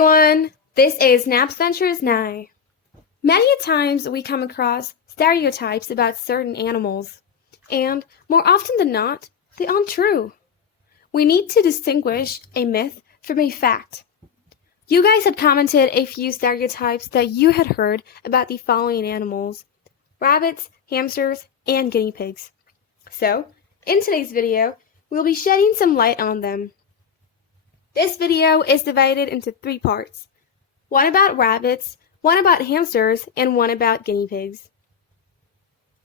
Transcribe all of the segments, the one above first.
everyone, this is Hamsters Guinea. Many times we come across stereotypes about certain animals, and more often than not, they aren't true. We need to distinguish a myth from a fact. You guys had commented a few stereotypes that you had heard about the following animals: rabbits, hamsters, and guinea pigs. So, in today's video, we'll be shedding some light on them. This video is divided into 3 parts. One about rabbits, one about hamsters, and one about guinea pigs.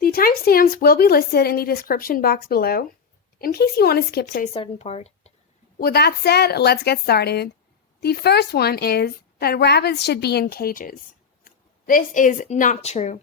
The timestamps will be listed in the description box below, in case you want to skip to a certain part. With that said, let's get started. The first one is that rabbits should be in cages. This is not true.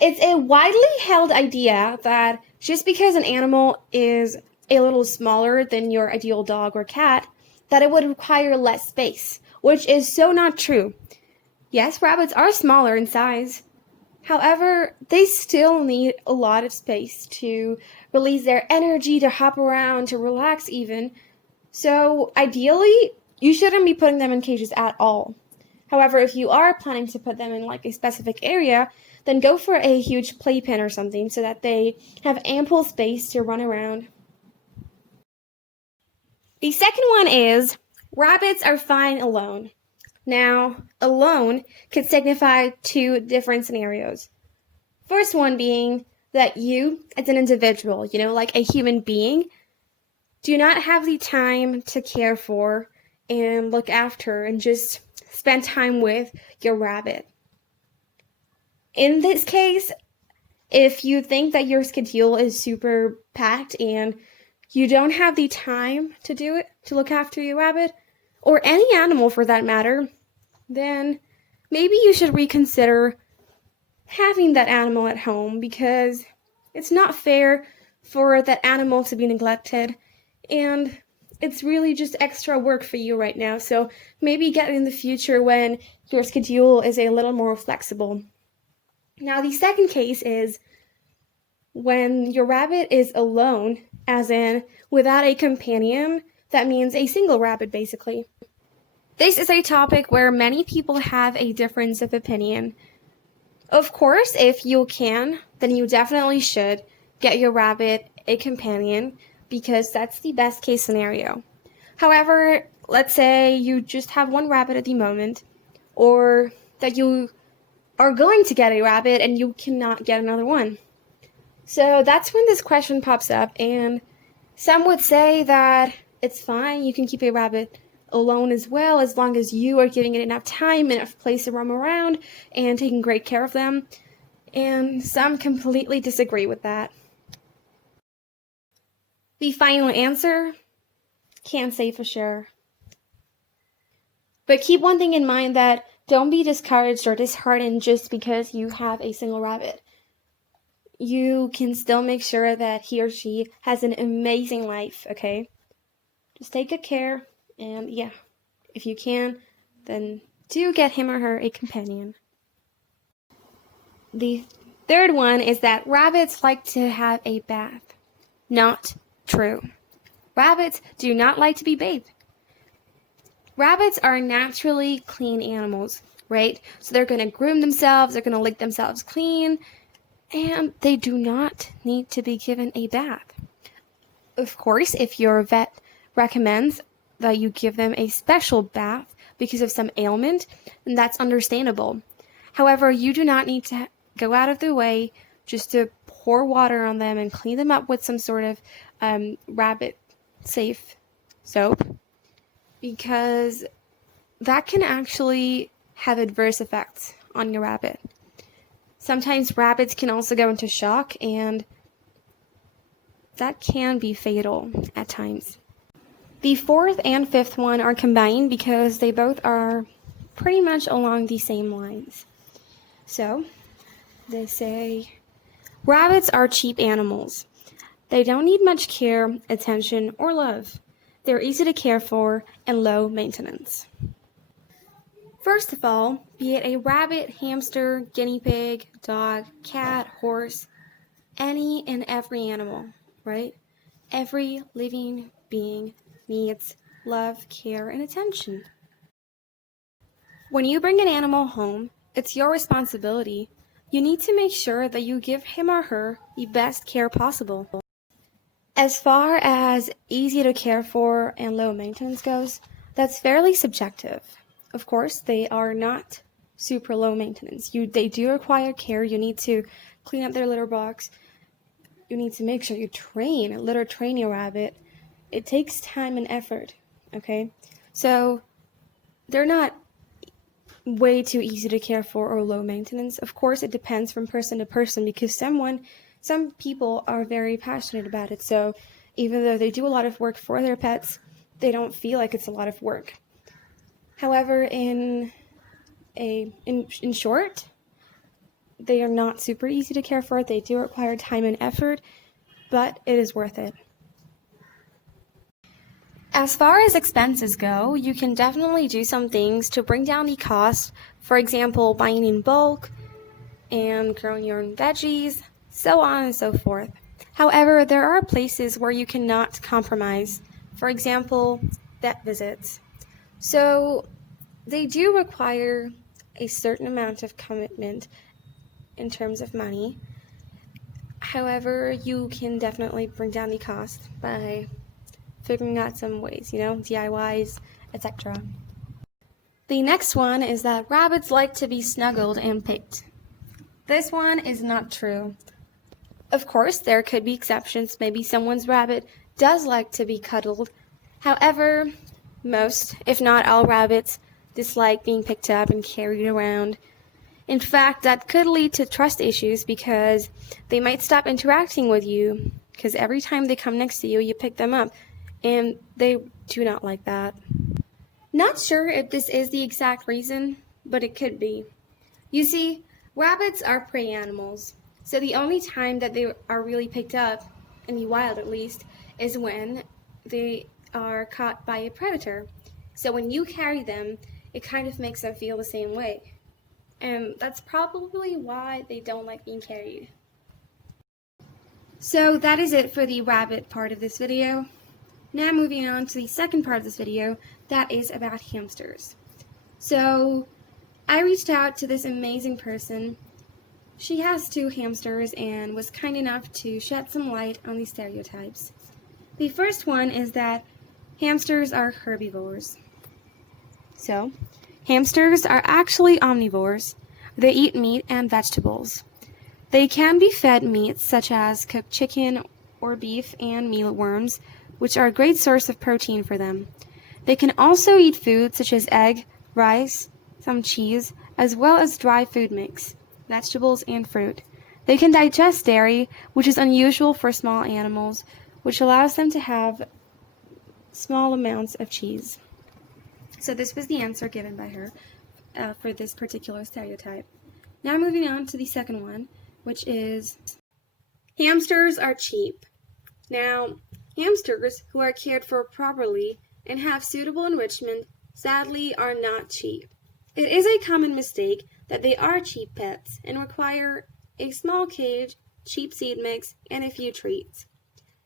It's a widely held idea that just because an animal is a little smaller than your ideal dog or cat, that it would require less space, which is so not true. Yes, rabbits are smaller in size. However, they still need a lot of space to release their energy, to hop around, to relax even. So ideally, you shouldn't be putting them in cages at all. However, if you are planning to put them in like a specific area, then go for a huge playpen or something so that they have ample space to run around. The second one is, rabbits are fine alone. Now, alone could signify 2 different scenarios. First one being that you, as an individual, like a human being, do not have the time to care for and look after and just spend time with your rabbit. In this case, if you think that your schedule is super packed and you don't have the time to do it, to look after your rabbit, or any animal for that matter, then maybe you should reconsider having that animal at home, because it's not fair for that animal to be neglected, and it's really just extra work for you right now. So maybe get in the future when your schedule is a little more flexible. Now, the second case is when your rabbit is alone, as in without a companion. That means a single rabbit, basically. This is a topic where many people have a difference of opinion. Of course, if you can, then you definitely should get your rabbit a companion, because that's the best case scenario. However, let's say you just have one rabbit at the moment, or that you are going to get a rabbit and you cannot get another one. So that's when this question pops up, and some would say that it's fine, you can keep a rabbit alone as well, as long as you are giving it enough time, enough place to roam around, and taking great care of them. And some completely disagree with that. The final answer? Can't say for sure. But keep one thing in mind, that don't be discouraged or disheartened just because you have a single rabbit. You can still make sure that he or she has an amazing life, okay? Just take good care, and yeah, if you can, then do get him or her a companion. The third one is that rabbits like to have a bath. Not true. Rabbits do not like to be bathed. Rabbits are naturally clean animals, right? So they're going to groom themselves, they're going to lick themselves clean, and they do not need to be given a bath. Of course, if your vet recommends that you give them a special bath because of some ailment, then that's understandable. However, you do not need to go out of the way just to pour water on them and clean them up with some sort of rabbit-safe soap, because that can actually have adverse effects on your rabbit. Sometimes rabbits can also go into shock, and that can be fatal at times. The fourth and fifth one are combined because they both are pretty much along the same lines. So, they say, rabbits are cheap animals. They don't need much care, attention, or love. They're easy to care for and low maintenance. First of all, be it a rabbit, hamster, guinea pig, dog, cat, horse, any and every animal, right? Every living being needs love, care, and attention. When you bring an animal home, it's your responsibility. You need to make sure that you give him or her the best care possible. As far as easy to care for and low maintenance goes, that's fairly subjective. Of course, they are not super low maintenance. They do require care. You need to clean up their litter box. You need to make sure you litter train your rabbit. It takes time and effort, okay? So they're not way too easy to care for or low maintenance. Of course, it depends from person to person because some people are very passionate about it. So even though they do a lot of work for their pets, they don't feel like it's a lot of work. However, in short, they are not super easy to care for. They do require time and effort, but it is worth it. As far as expenses go, you can definitely do some things to bring down the cost. For example, buying in bulk and growing your own veggies, so on and so forth. However, there are places where you cannot compromise. For example, vet visits. So they do require a certain amount of commitment in terms of money. However, you can definitely bring down the cost by figuring out some ways, DIYs, etc. The next one is that rabbits like to be snuggled and picked. This one is not true. Of course, there could be exceptions. Maybe someone's rabbit does like to be cuddled. However, most, if not all rabbits, dislike being picked up and carried around. In fact, that could lead to trust issues because they might stop interacting with you because every time they come next to you, you pick them up. And they do not like that. Not sure if this is the exact reason, but it could be. You see, rabbits are prey animals, so the only time that they are really picked up, in the wild at least, is when they are caught by a predator. So when you carry them, it kind of makes them feel the same way. And that's probably why they don't like being carried. So that is it for the rabbit part of this video. Now moving on to the second part of this video, that is about hamsters. So I reached out to this amazing person. She has 2 hamsters and was kind enough to shed some light on these stereotypes. The first one is that hamsters are herbivores. So, hamsters are actually omnivores. They eat meat and vegetables. They can be fed meats such as cooked chicken or beef and mealworms, which are a great source of protein for them. They can also eat food such as egg, rice, some cheese, as well as dry food mix, vegetables, and fruit. They can digest dairy, which is unusual for small animals, which allows them to have small amounts of cheese. So this was the answer given by her for this particular stereotype. Now moving on to the second one, which is hamsters are cheap. Now, hamsters who are cared for properly and have suitable enrichment sadly are not cheap. It is a common mistake that they are cheap pets and require a small cage, cheap seed mix, and a few treats.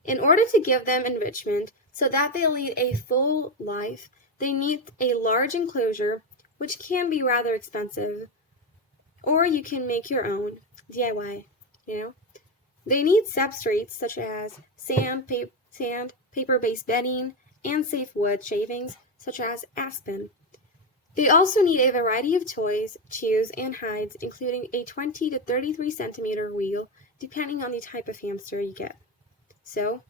In order to give them enrichment so that they lead a full life, they need a large enclosure, which can be rather expensive, or you can make your own, DIY, They need substrates such as sand, paper-based bedding, and safe wood shavings such as aspen. They also need a variety of toys, chews, and hides, including a 20 to 33 centimeter wheel, depending on the type of hamster you get. So,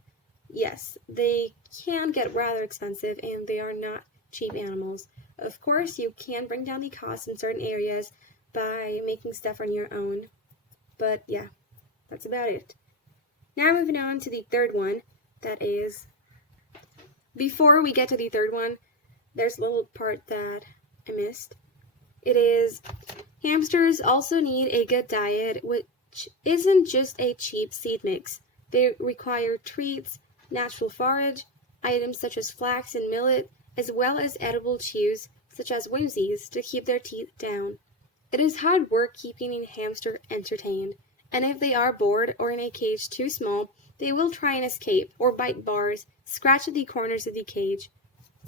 yes, they can get rather expensive, and they are not cheap animals. Of course, you can bring down the cost in certain areas by making stuff on your own, but yeah, that's about it. Now moving on to the third one, that is, before we get to the third one, there's a little part that I missed. It is, hamsters also need a good diet, which isn't just a cheap seed mix. They require treats, natural forage, items such as flax and millet, as well as edible chews such as whimsies to keep their teeth down. It is hard work keeping a hamster entertained, and if they are bored or in a cage too small, they will try and escape or bite bars, scratch at the corners of the cage.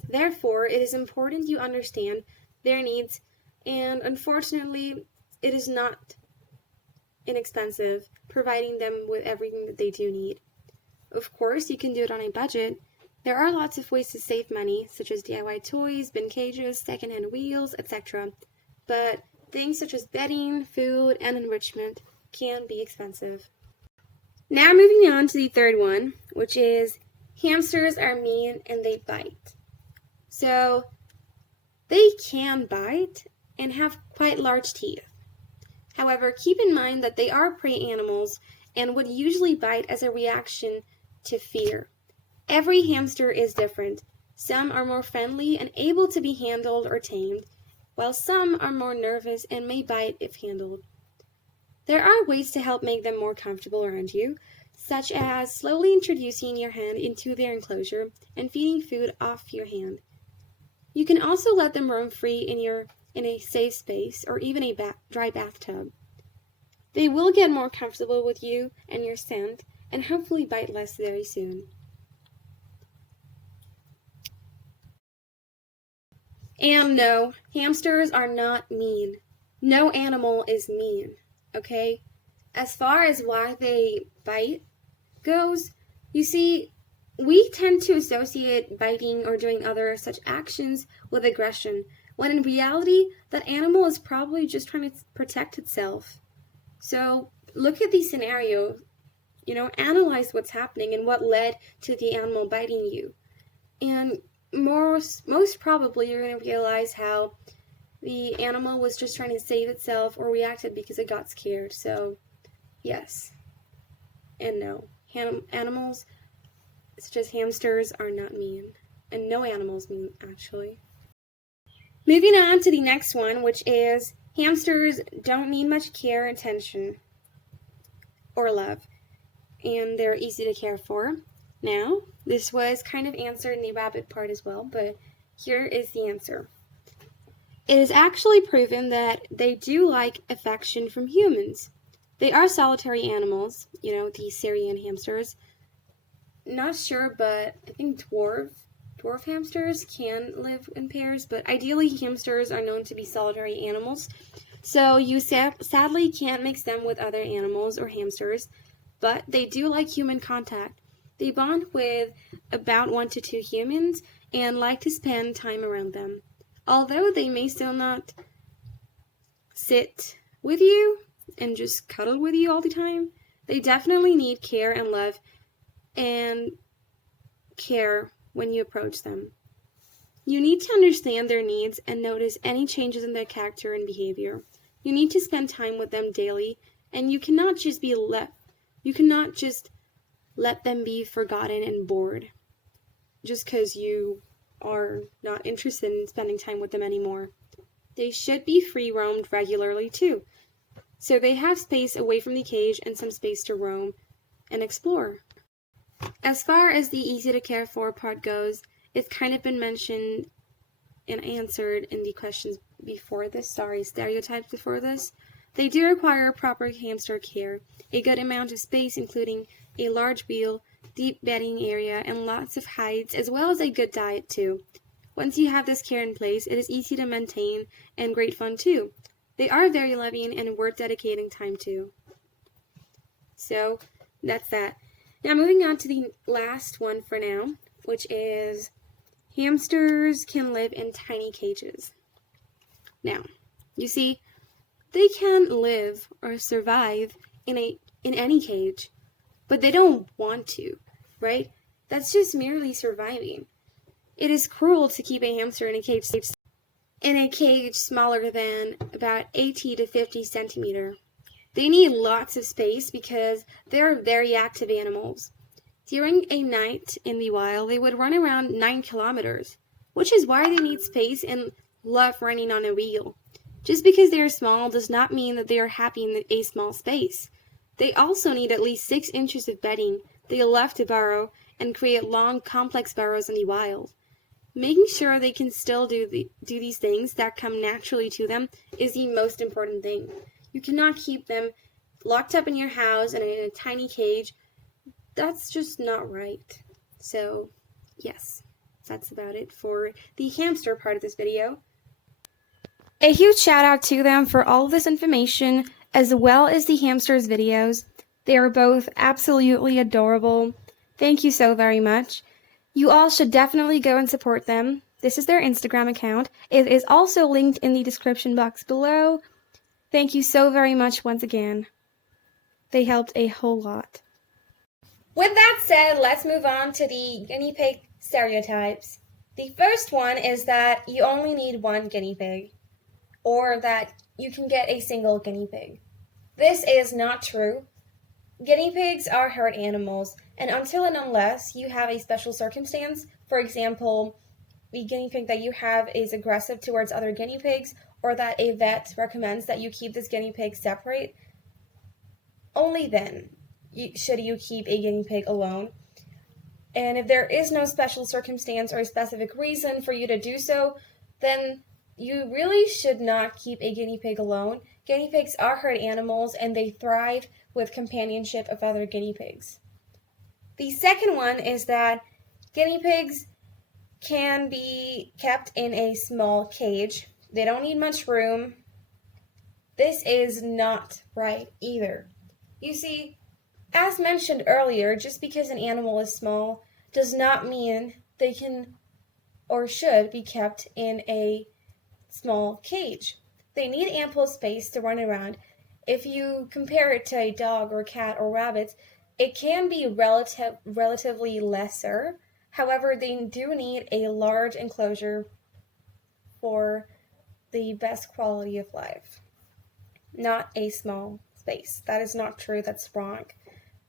Therefore, it is important you understand their needs and unfortunately, it is not inexpensive, providing them with everything that they do need. Of course, you can do it on a budget. There are lots of ways to save money, such as DIY toys, bin cages, secondhand wheels, etc. But things such as bedding, food, and enrichment can be expensive. Now moving on to the third one, which is hamsters are mean and they bite. So they can bite and have quite large teeth. However, keep in mind that they are prey animals and would usually bite as a reaction to fear. Every hamster is different. Some are more friendly and able to be handled or tamed, while some are more nervous and may bite if handled. There are ways to help make them more comfortable around you, such as slowly introducing your hand into their enclosure and feeding food off your hand. You can also let them roam free in a safe space or even a dry bathtub. They will get more comfortable with you and your scent and hopefully bite less very soon. And no, hamsters are not mean. No animal is mean, okay? As far as why they bite goes, you see, we tend to associate biting or doing other such actions with aggression, when in reality, that animal is probably just trying to protect itself. So look at these scenarios, analyze what's happening and what led to the animal biting you. And most probably you're going to realize how the animal was just trying to save itself or reacted because it got scared. So yes and no. Animals such as hamsters are not mean, and no animals mean, actually. Moving on to the next one, which is hamsters don't need much care, attention, or love, and they're easy to care for. Now, this was kind of answered in the rabbit part as well, but here is the answer. It is actually proven that they do like affection from humans. They are solitary animals, the Syrian hamsters. Not sure, but I think dwarf hamsters can live in pairs, but ideally hamsters are known to be solitary animals. So you sadly can't mix them with other animals or hamsters, but they do like human contact. They bond with about 1 to 2 humans and like to spend time around them. Although they may still not sit with you and just cuddle with you all the time, they definitely need care and love and care when you approach them. You need to understand their needs and notice any changes in their character and behavior. You need to spend time with them daily, and you cannot just let them be forgotten and bored just because you are not interested in spending time with them anymore. They should be free roamed regularly too, so they have space away from the cage and some space to roam and explore. As far as the easy to care for part goes, it's kind of been mentioned and answered in the questions before this, stereotypes before this. They do require proper hamster care, a good amount of space including a large wheel, deep bedding area, and lots of hides, as well as a good diet too. Once you have this care in place, it is easy to maintain and great fun too. They are very loving and worth dedicating time to. So, that's that. Now moving on to the last one for now, which is hamsters can live in tiny cages. Now, you see, they can live or survive in any cage, but they don't want to, right? That's just merely surviving. It is cruel to keep a hamster in a cage smaller than about 80 to 50 centimeter. They need lots of space because they're very active animals. During a night in the wild, they would run around 9 kilometers, which is why they need space and love running on a wheel. Just because they are small does not mean that they are happy in a small space. They also need at least 6 inches of bedding. They love to burrow and create long, complex burrows in the wild. Making sure they can still do these things that come naturally to them is the most important thing. You cannot keep them locked up in your house and in a tiny cage. That's just not right. So, yes, that's about it for the hamster part of this video. A huge shout out to them for all of this information, as well as the hamsters videos. They are both absolutely adorable. Thank you so very much. You all should definitely go and support them. This is their Instagram account. It is also linked in the description box below. Thank you so very much once again. They helped a whole lot. With that said, let's move on to the guinea pig stereotypes. The first one is that you only need one guinea pig, or that you can get a single guinea pig. This is not true. Guinea pigs are herd animals, and until and unless you have a special circumstance, for example, the guinea pig that you have is aggressive towards other guinea pigs, or that a vet recommends that you keep this guinea pig separate, only then should you keep a guinea pig alone. And if there is no special circumstance or a specific reason for you to do so, then you really should not keep a guinea pig alone. Guinea pigs are herd animals, and they thrive with companionship of other guinea pigs. The second one is that guinea pigs can be kept in a small cage. They don't need much room. This is not right either. You see, as mentioned earlier, just because an animal is small does not mean they can or should be kept in a small cage. They need ample space to run around. If you compare it to a dog or cat or rabbit, it can be relatively lesser. However, they do need a large enclosure for the best quality of life, not a small space. That is not true. That's wrong.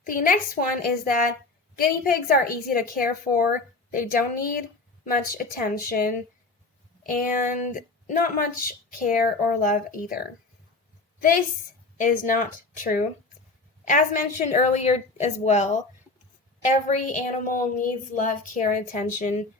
The next one is that guinea pigs are easy to care for. They don't need much attention and not much care or love either. This is not true. As mentioned earlier as well, every animal needs love, care, and attention.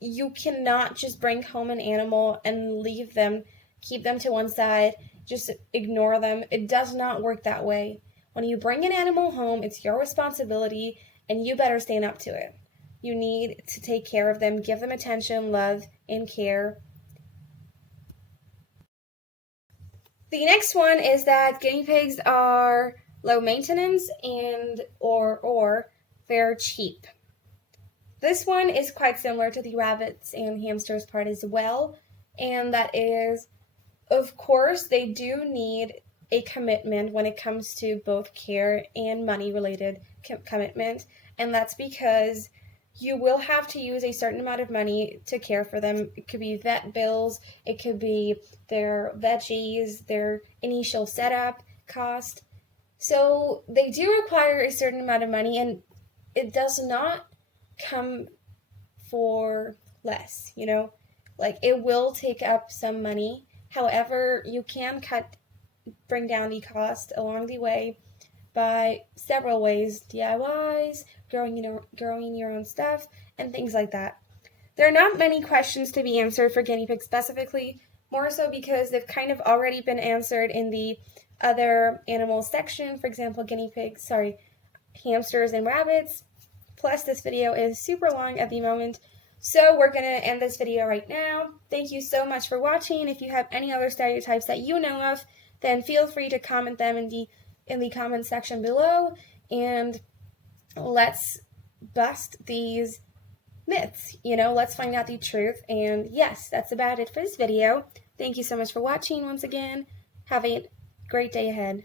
You cannot just bring home an animal and leave them, keep them to one side, just ignore them. It does not work that way. When you bring an animal home, it's your responsibility, and you better stand up to it. You need to take care of them, give them attention, love, and care. The next one is that guinea pigs are low maintenance and or they're cheap. This one is quite similar to the rabbits and hamsters part as well, and that is, of course, they do need a commitment when it comes to both care and money-related commitment, and that's because you will have to use a certain amount of money to care for them. It could be vet bills, it could be their veggies, their initial setup cost. So they do require a certain amount of money, and it does not come for less, Like, it will take up some money. However, you can bring down the cost along the way by several ways: DIYs, growing your own stuff, and things like that. There are not many questions to be answered for guinea pigs specifically, more so because they've kind of already been answered in the other animal section. For example, hamsters and rabbits. Plus, this video is super long at the moment, so we're going to end this video right now. Thank you so much for watching. If you have any other stereotypes that you know of, then feel free to comment them in the comment section below, and let's bust these myths, let's find out the truth. And yes, that's about it for this video. Thank you so much for watching once again. Have a great day ahead.